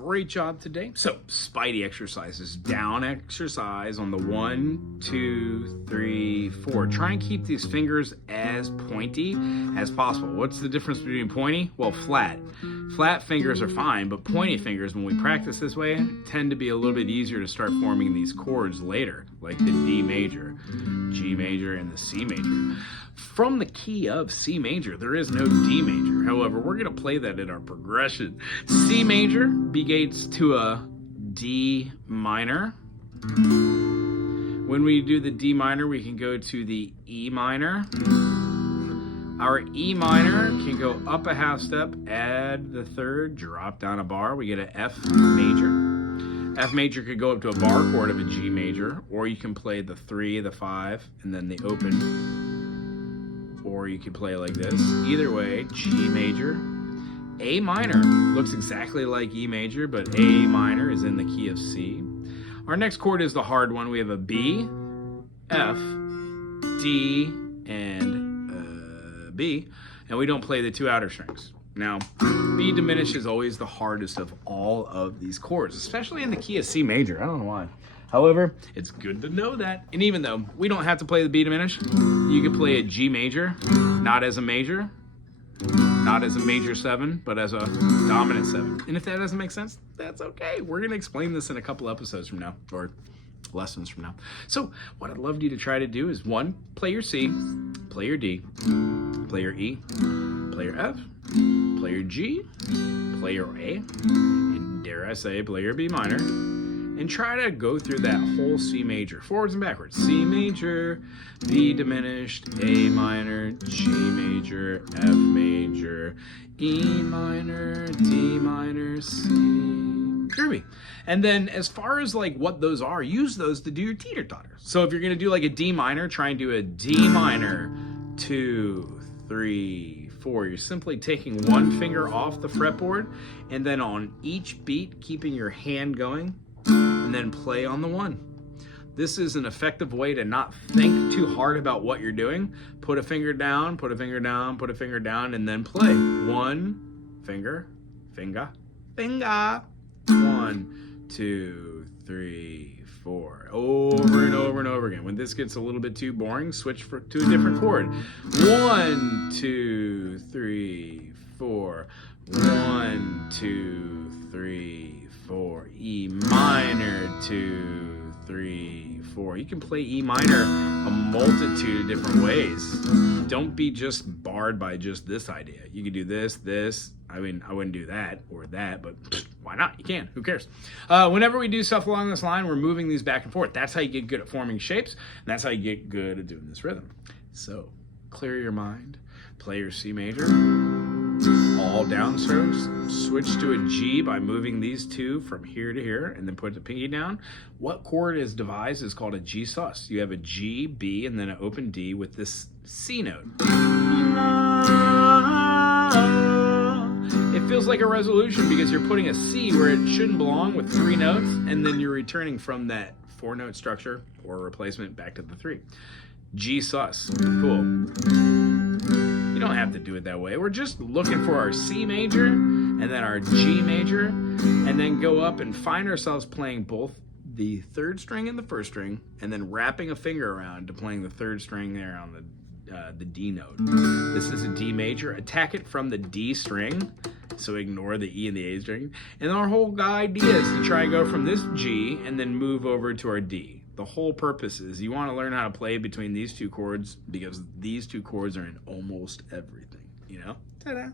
great job today. So, Spidey exercises. Down exercise on the 1, 2, 3, 4. Try and keep these fingers as pointy as possible. What's the difference between pointy? Well, flat. Flat fingers are fine, but pointy fingers, when we practice this way, tend to be a little bit easier to start forming these chords later, like the D major, G major, and the C major. From the key of C major, there is no D major. However, we're going to play that in our progression. C major begins to a D minor. When we do the D minor, we can go to the E minor. Our E minor can go up a half step, add the third, drop down a bar. We get an F major. F major could go up to a bar chord of a G major, or you can play the 3, the 5, and then the open. Or you could play like this. Either way, G major. A minor looks exactly like E major, but A minor is in the key of C. Our next chord is the hard one. We have a B, F, D, and B, and we don't play the 2 outer strings. Now, B diminished is always the hardest of all of these chords, especially in the key of C major. I don't know why. However, it's good to know that. And even though we don't have to play the B diminished, you can play a G major, not as a major, not as a major 7, but as a dominant 7. And if that doesn't make sense, that's okay. We're going to explain this in a couple episodes from now, or lessons from now. So what I'd love you to try to do is 1, play your C, play your D, play your E, play your F, play your G, play your A, and dare I say, play your B minor, and try to go through that whole C major, forwards and backwards. C major, B diminished, A minor, G major, F major, E minor, D minor, C. Groovy. And then as far as like what those are, use those to do your teeter-totter. So if you're gonna do like a D minor, try and do a D minor, 2, 3, 4. You're simply taking one finger off the fretboard, and then on each beat, keeping your hand going, and then play on the 1. This is an effective way to not think too hard about what you're doing. Put a finger down, put a finger down, put a finger down, and then play. 1, finger, finger, finger. 1, 2, 3, 4. Over and over and over again. When this gets a little bit too boring, switch to a different chord. 1, 2, 3, 4. 1, 2, 3, 4. E minor, 2, 3, 4. You can play E minor a multitude of different ways. Don't be just barred by just this idea. You can do this, this. I mean, I wouldn't do that or that, but why not? You can. Who cares? Whenever we do stuff along this line, we're moving these back and forth. That's how you get good at forming shapes, and that's how you get good at doing this rhythm. So, clear your mind. Play your C major. All downstrokes. Switch to a G by moving these 2 from here to here, and then put the pinky down. What chord is devised is called a G sus. You have a G, B, and then an open D with this C note. It feels like a resolution because you're putting a C where it shouldn't belong with 3 notes, and then you're returning from that 4-note structure or replacement back to the 3. G sus. Cool. You don't have to do it that way. We're just looking for our C major and then our G major, and then go up and find ourselves playing both the 3rd string and the 1st string, and then wrapping a finger around to playing the 3rd string there on the D note. This is a D major. Attack it from the D string, so ignore the E and the A string. And our whole idea is to try and go from this G and then move over to our D. The whole purpose is you want to learn how to play between these 2 chords, because these 2 chords are in almost everything, you know? Ta-da.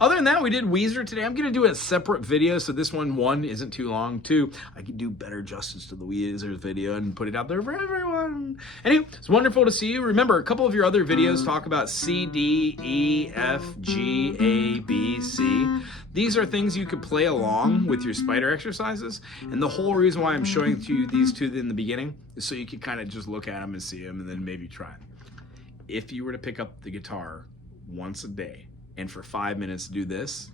Other than that, we did Weezer today. I'm going to do a separate video, so this one isn't too long. 2, I can do better justice to the Weezer video and put it out there for everyone. Anyway, it's wonderful to see you. Remember, a couple of your other videos talk about C, D, E, F, G, A, B, C. These are things you could play along with your spider exercises, and the whole reason why I'm showing to you these 2 in the beginning is so you can kind of just look at them and see them and then maybe try them. If you were to pick up the guitar once a day and for 5 minutes do this,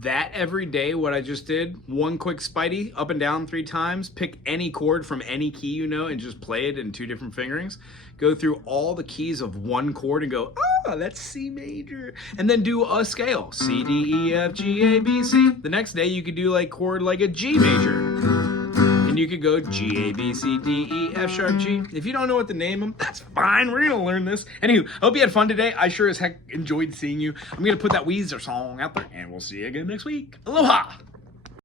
that every day, what I just did, one quick Spidey, up and down 3 times, pick any chord from any key you know, and just play it in 2 different fingerings. Go through all the keys of one chord and go, oh, that's C major. And then do a scale, C, D, E, F, G, A, B, C. The next day you could do like chord like a G major. And you could go G, A, B, C, D, E, F sharp, G. If you don't know what to name them, that's fine. We're gonna learn this. Anywho, I hope you had fun today. I sure as heck enjoyed seeing you. I'm gonna put that Weezer song out there, and we'll see you again next week. Aloha!